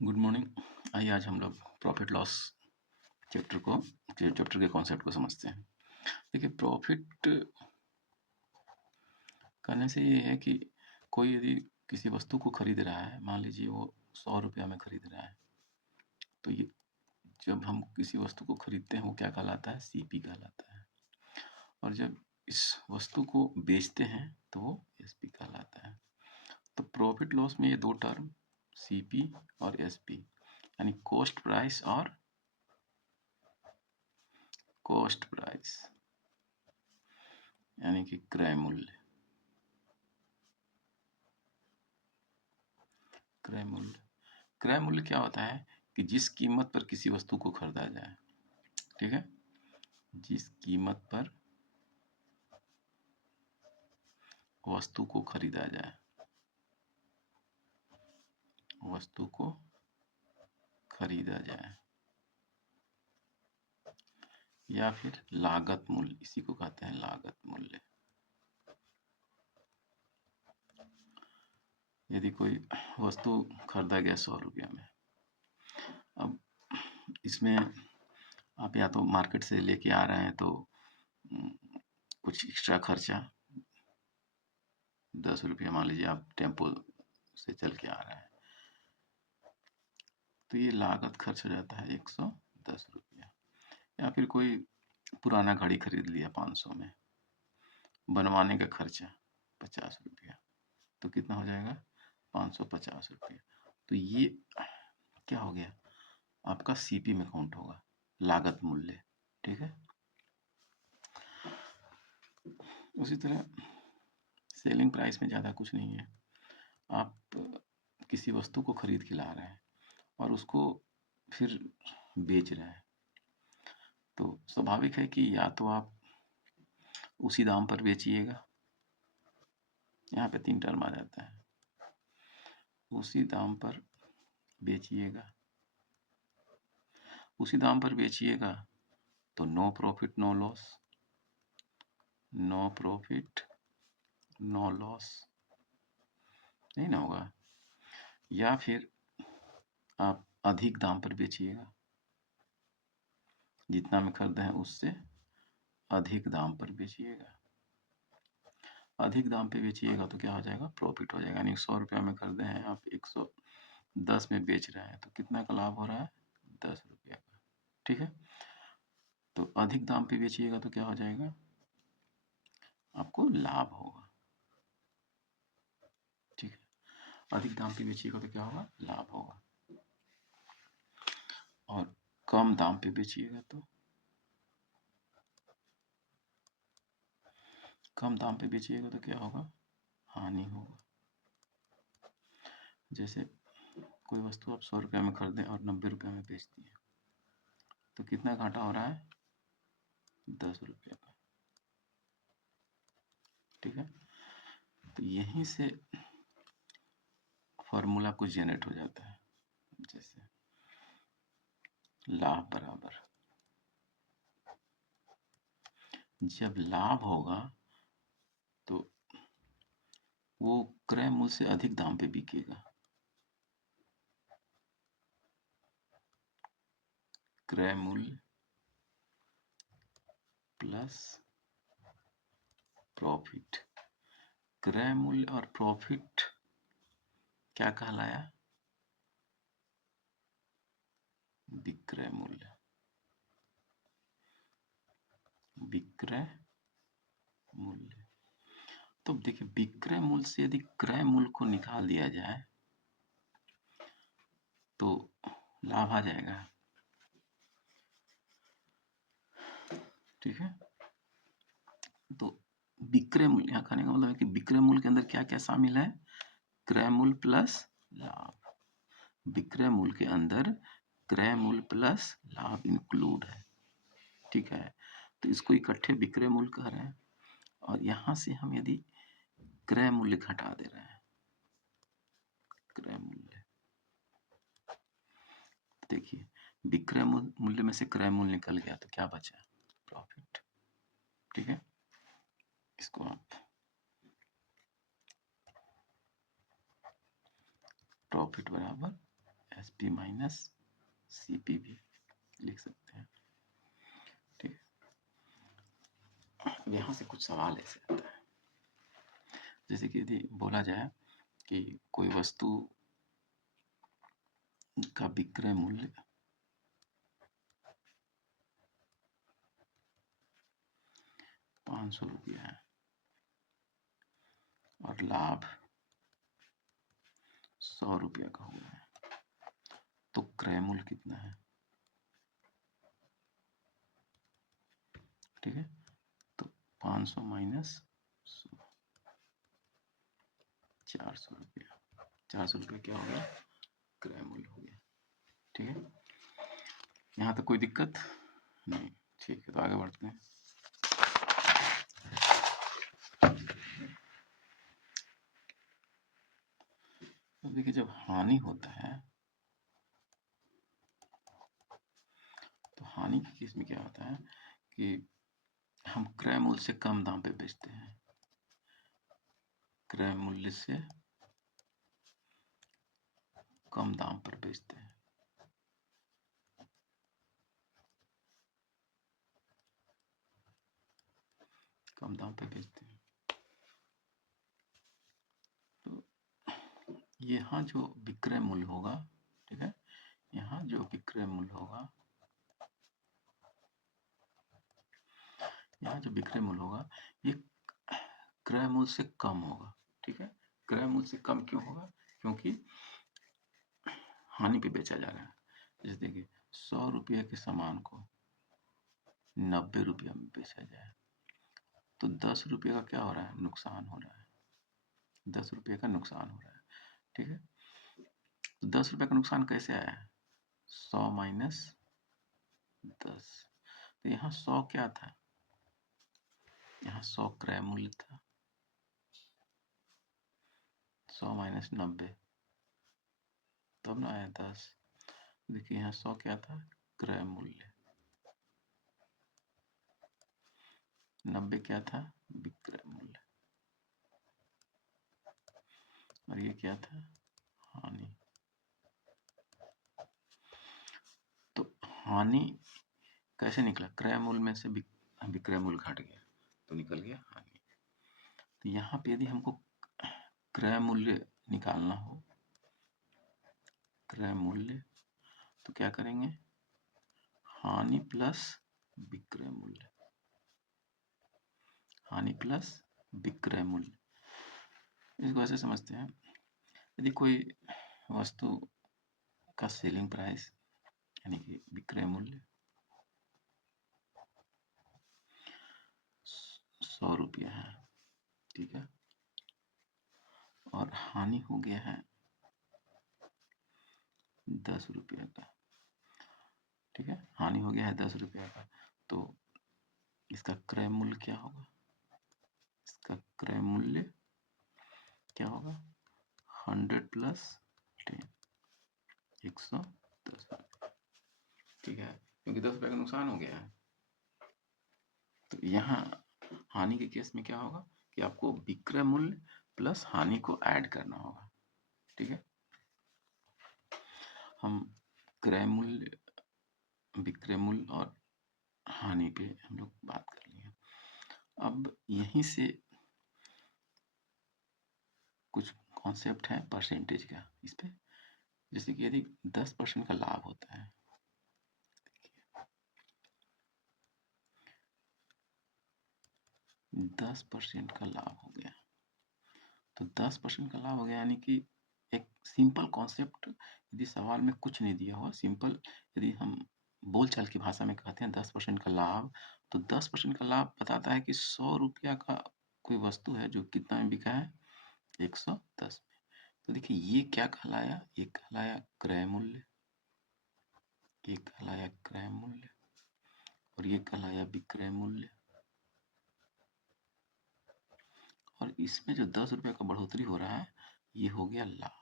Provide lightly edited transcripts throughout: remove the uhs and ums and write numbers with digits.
Good morning. आइए आज हम लोग प्रॉफिट लॉस चैप्टर के कॉन्सेप्ट को समझते हैं। देखिए, प्रॉफिट करने से ये है कि कोई यदि किसी वस्तु को खरीद रहा है, मान लीजिए वो 100 रुपया में खरीद रहा है, तो ये जब हम किसी वस्तु को खरीदते हैं वो क्या कहलाता है? सीपी कहलाता है। और जब इस वस्तु को बेचते हैं तो वो एसपी कहलाता है। तो प्रॉफिट लॉस में ये दो टर्म सीपी और एसपी यानी कॉस्ट प्राइस और कॉस्ट प्राइस यानी कि क्रय मूल्य। क्रय मूल्य क्या होता है कि जिस कीमत पर किसी वस्तु को खरीदा जाए, ठीक है, जिस कीमत पर वस्तु को खरीदा जाए, वस्तु को खरीदा जाए या फिर लागत मूल्य, इसी को कहते हैं लागत मूल्य। यदि कोई वस्तु खरीदा गया 100 रुपया में, अब इसमें आप या तो मार्केट से लेके आ रहे हैं तो कुछ एक्स्ट्रा खर्चा 10 रुपया, मान लीजिए आप टेम्पो से चल के आ रहे हैं तो ये लागत खर्च हो जाता है 110 रुपया। या फिर कोई पुराना घड़ी खरीद लिया 500 में, बनवाने का खर्चा 50 रुपया, तो कितना हो जाएगा? 550 रुपया। तो ये क्या हो गया? आपका सीपी में काउंट होगा, लागत मूल्य, ठीक है। उसी तरह सेलिंग प्राइस में ज़्यादा कुछ नहीं है। आप किसी वस्तु को खरीद के ला रहे हैं और उसको फिर बेच रहे हैं, तो स्वाभाविक है कि या तो आप उसी दाम पर बेचिएगा, यहाँ पे 3 टर्म आ जाता है, उसी दाम पर बेचिएगा, उसी दाम पर बेचिएगा तो no profit no loss, no profit no loss, नहीं ना होगा। या फिर आप अधिक दाम पर बेचिएगा, जितना में खरीदे हैं उससे अधिक दाम पर बेचिएगा। अधिक दाम पे बेचिएगा तो क्या हो जाएगा? प्रॉफिट हो जाएगा। यानी 100 रुपया में खरीदे हैं आप 110 में बेच रहे हैं तो कितना का लाभ हो रहा है? 10 रुपया का, ठीक है। तो अधिक दाम पे बेचिएगा तो क्या हो जाएगा? आपको लाभ होगा, ठीक है। अधिक दाम पे बेचिएगा तो क्या होगा? लाभ होगा। और कम दाम पे बेचिएगा तो कम दाम पे बेचिएगा तो क्या होगा? हानि होगा। जैसे कोई वस्तु आप 100 रुपया में खरीदें और 90 रुपया में बेच दिए तो कितना घाटा हो रहा है? 10 रुपया का, ठीक है। तो यहीं से फॉर्मूला कुछ जनरेट हो जाता है, जैसे लाभ बराबर, जब लाभ होगा तो वो क्रय मूल्य से अधिक दाम पे बिकेगा। क्रय मूल्य प्लस प्रॉफिट। क्रय मूल्य और प्रॉफिट क्या कहलाया? विक्रय मूल्य। विक्रय मूल्य। तो देखिए, विक्रय मूल्य से यदि क्रय मूल्य को निकाल दिया जाए तो लाभ आ जाएगा, ठीक है। तो विक्रय मूल्य यहाँ कहने का मतलब है कि विक्रय मूल्य के अंदर क्या क्या शामिल है? क्रय मूल्य प्लस लाभ। विक्रय मूल्य के अंदर क्रय मूल्य प्लस लाभ इंक्लूड है, ठीक है। तो इसको इकट्ठे विक्रय मूल्य कह रहे हैं और यहाँ से हम यदि क्रय मूल्य घटा दे रहे हैं, क्रय मूल्य, देखिए विक्रय मूल्य में से क्रय मूल्य निकल गया तो क्या बचा? प्रॉफिट, ठीक है। इसको आप प्रॉफिट बराबर SP माइनस CP भी लिख सकते हैं। ठीक है, यहाँ से कुछ सवाल ऐसे आता है, जैसे कि यदि बोला जाए कि कोई वस्तु का विक्रय मूल्य 500 रुपया है और लाभ 100 रुपया का हुआ है, तो क्रय मूल्य कितना है? ठीक है, तो 500 माइनस 400 रुपया, 400 रुपया क्या हो गया? क्रय मूल्य हो गया। ठीक है, यहाँ तक कोई दिक्कत नहीं? ठीक है, तो आगे बढ़ते हैं। तो देखिए, जब हानि होता है तो हानि के केस में क्या होता है कि हम क्रय मूल्य से कम दाम पे बेचते हैं, क्रय मूल्य से कम दाम पर बेचते हैं। कम दाम पे बेचते हैं, तो यहाँ जो विक्रय मूल्य होगा, ठीक है, यहाँ जो विक्रय मूल्य होगा, यहाँ जो विक्रय मूल्य होगा ये क्रय मूल्य से कम होगा। ठीक है, क्रय मूल्य से कम क्यों होगा? क्योंकि हानि पे बेचा जा रहा है। जैसे देखिए, 100 रुपये के सामान को 90 रुपया में बेचा जाए तो 10 रुपये का क्या हो रहा है? नुकसान हो रहा है, 10 रुपये का नुकसान हो रहा है। ठीक है, तो 10 रुपये का नुकसान कैसे आया है? 100 माइनस 10, तो यहाँ 100 क्या था? यहाँ 100 क्रय मूल्य था, 100 माइनस 90 तब ना आया 10। देखिए, यहाँ 100 क्या था? क्रय मूल्य, 90 क्या था? विक्रय मूल्य, और ये क्या था? हानि। तो हानि कैसे निकला? क्रय मूल्य में से विक्रय मूल्य घट गया तो निकल गया हानि। तो यहाँ पे यदि हमको क्रय मूल्य निकालना हो, क्रय मूल्य, तो क्या करेंगे? हानि प्लस विक्रय मूल्य, हानि प्लस विक्रय मूल्य। इसको ऐसे समझते हैं, यदि कोई वस्तु का सेलिंग प्राइस यानी कि विक्रय मूल्य 100 रुपया है, ठीक है, और हानि हो गया है 10 रुपया का। ठीक है, हानि हो गया है 10 रुपया का, तो इसका क्रय मूल्य क्या होगा? इसका क्रय मूल्य क्या होगा? 100 प्लस 10, 110 रुपये। ठीक है, क्योंकि 10 रुपये का नुकसान हो गया है। तो यहाँ हानि के केस में क्या होगा कि आपको विक्रय मूल्य प्लस हानि को ऐड करना होगा। ठीक है, हम क्रय मूल्य, विक्रय मूल्य और हानि पे हम लोग बात कर लिए। अब यहीं से कुछ कॉन्सेप्ट है परसेंटेज का इस पे, जैसे कि यदि 10% का लाभ होता है, 10% का लाभ हो गया, तो 10% का लाभ हो गया, यानी कि एक सिंपल कॉन्सेप्ट, यदि सवाल में कुछ नहीं दिया हुआ, सिंपल यदि हम बोलचाल की भाषा में कहते हैं 10% का लाभ, तो 10% का लाभ बताता है कि 100 रुपया का कोई वस्तु है जो कितना में बिका है? 110 में। तो देखिए, ये क्या कहलाया? ये कहलाया क्रय मूल्य, ये कहलाया क्रय मूल्य, और ये कहलाया विक्रय मूल्य, और इसमें जो 10 रुपये का बढ़ोतरी हो रहा है ये हो गया लाभ।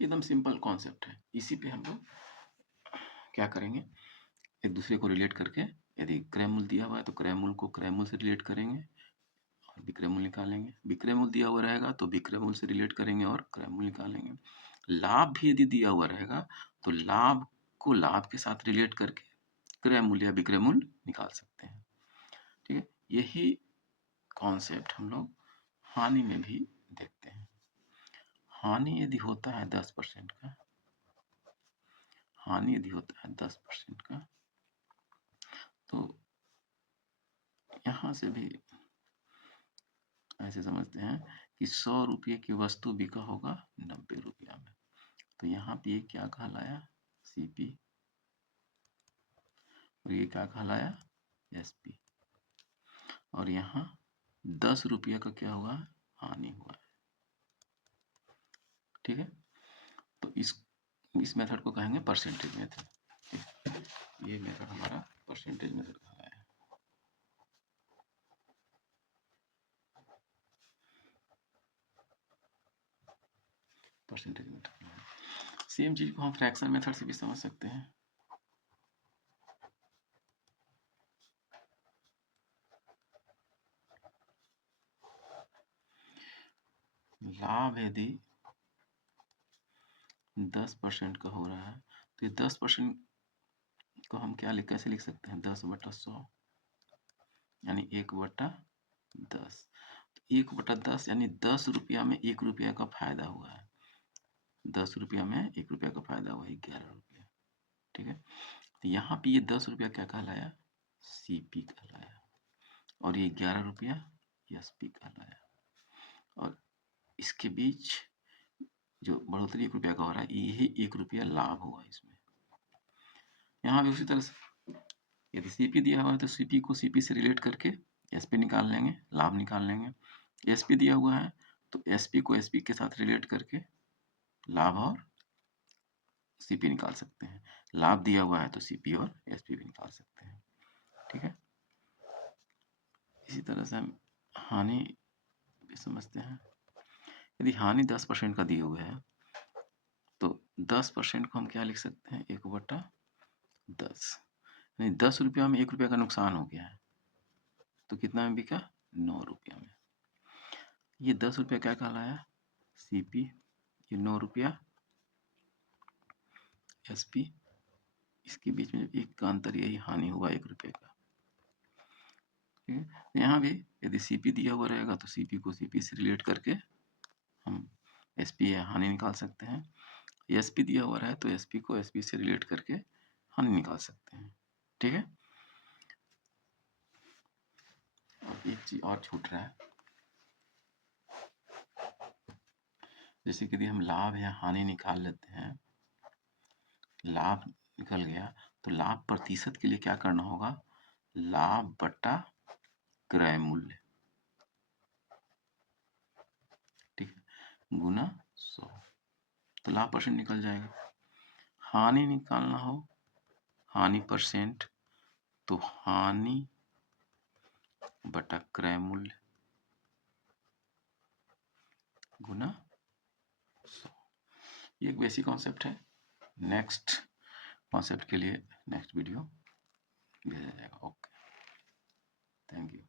एकदम सिंपल कॉन्सेप्ट है। इसी पे हम लोग क्या करेंगे, एक दूसरे को रिलेट करके, यदि क्रय मूल्य दिया हुआ है तो क्रय मूल्य को क्रय मूल्य से रिलेट करेंगे और विक्रय मूल्य निकालेंगे। विक्रय मूल्य दिया हुआ रहेगा तो विक्रय मूल्य से रिलेट करेंगे और क्रय मूल्य निकालेंगे। लाभ भी यदि दिया हुआ रहेगा तो लाभ को लाभ के साथ रिलेट करके क्रय मूल्य या विक्रय मूल्य निकाल सकते हैं। ठीक है, यही कॉन्सेप्ट हम लोग हानि में भी देखते हैं। हानि यदि होता है 10% का, हानि यदि होता है 10% का, तो यहाँ से भी ऐसे समझते हैं कि 100 रुपये की वस्तु बिका होगा 90 रुपया में, तो यहाँ पे ये क्या कहलाया, सीपी, और ये क्या कहलाया, एसपी, और यहाँ 10 रुपये का क्या हुआ, हानि हुआ है। ठीक है, तो इस मेथड को कहेंगे परसेंटेज मेथड। ये मेथड हमारा परसेंटेज मेथड कहलाया है। Percentage method. सेम चीज को हम फ्रैक्शन मेथड से भी समझ सकते हैं। लाभ यदि 10% का हो रहा है तो ये 10% को हम क्या कैसे लिख सकते हैं, 10/100 यानी 1/10। 1/10 यानी 10 रुपया में 1 रुपया का फायदा हुआ है। 10 रुपया में 1 रुपया का फायदा हुआ है 11 रुपया। ठीक है, तो यहाँ पे ये 10 रुपया क्या कहलाया, सीपी कहलाया, और ये 11 रुपया एसपी कहलाया, और इसके बीच जो बढ़ोतरी 1 रुपया का हो रहा है, यही 1 रुपया लाभ हुआ इसमें। यहाँ भी उसी तरह से यदि सीपी दिया हुआ है तो सीपी को सीपी से रिलेट करके एसपी निकाल लेंगे, लाभ निकाल लेंगे। एसपी दिया हुआ है तो एसपी को एसपी के साथ रिलेट करके लाभ और सीपी निकाल सकते हैं। लाभ दिया हुआ है तो सीपी और एसपी भी निकाल सकते हैं। ठीक है, इसी तरह से हम हानि भी समझते हैं। यदि हानि 10% का दिए हुए है तो 10% को हम क्या लिख सकते हैं, 1/10, यानी 10 रुपया में 1 रुपया का नुकसान हो गया है, तो कितना में बिका, 9 रुपया में। ये 10 रुपया क्या कहलाया, सीपी, ये 9 रुपया एसपी, इसके बीच में एक का अंतर यही हानि हुआ 1 रुपये का। ठीक है, यहाँ भी यदि सीपी दिया हुआ रहेगा तो सीपी को सीपी से रिलेट करके हम एसपी या हानि निकाल सकते हैं। एसपी दिया हुआ रहा है तो एसपी को एसपी से रिलेट करके हानि निकाल सकते हैं। ठीक है, और एक चीज और छूट रहा है, जैसे कि यदि हम लाभ या हानि निकाल लेते हैं, लाभ निकल गया तो लाभ प्रतिशत के लिए क्या करना होगा, लाभ बटा क्रय मूल्य, ठीक है, गुना 100, तो लाभ परसेंट निकल जाएगा। हानि निकालना हो, हानि परसेंट, तो हानि बटा क्रय मूल्य गुना 100। ये एक बेसिक कॉन्सेप्ट है। नेक्स्ट कॉन्सेप्ट के लिए नेक्स्ट वीडियो भेजा जाएगा। Okay, thank you.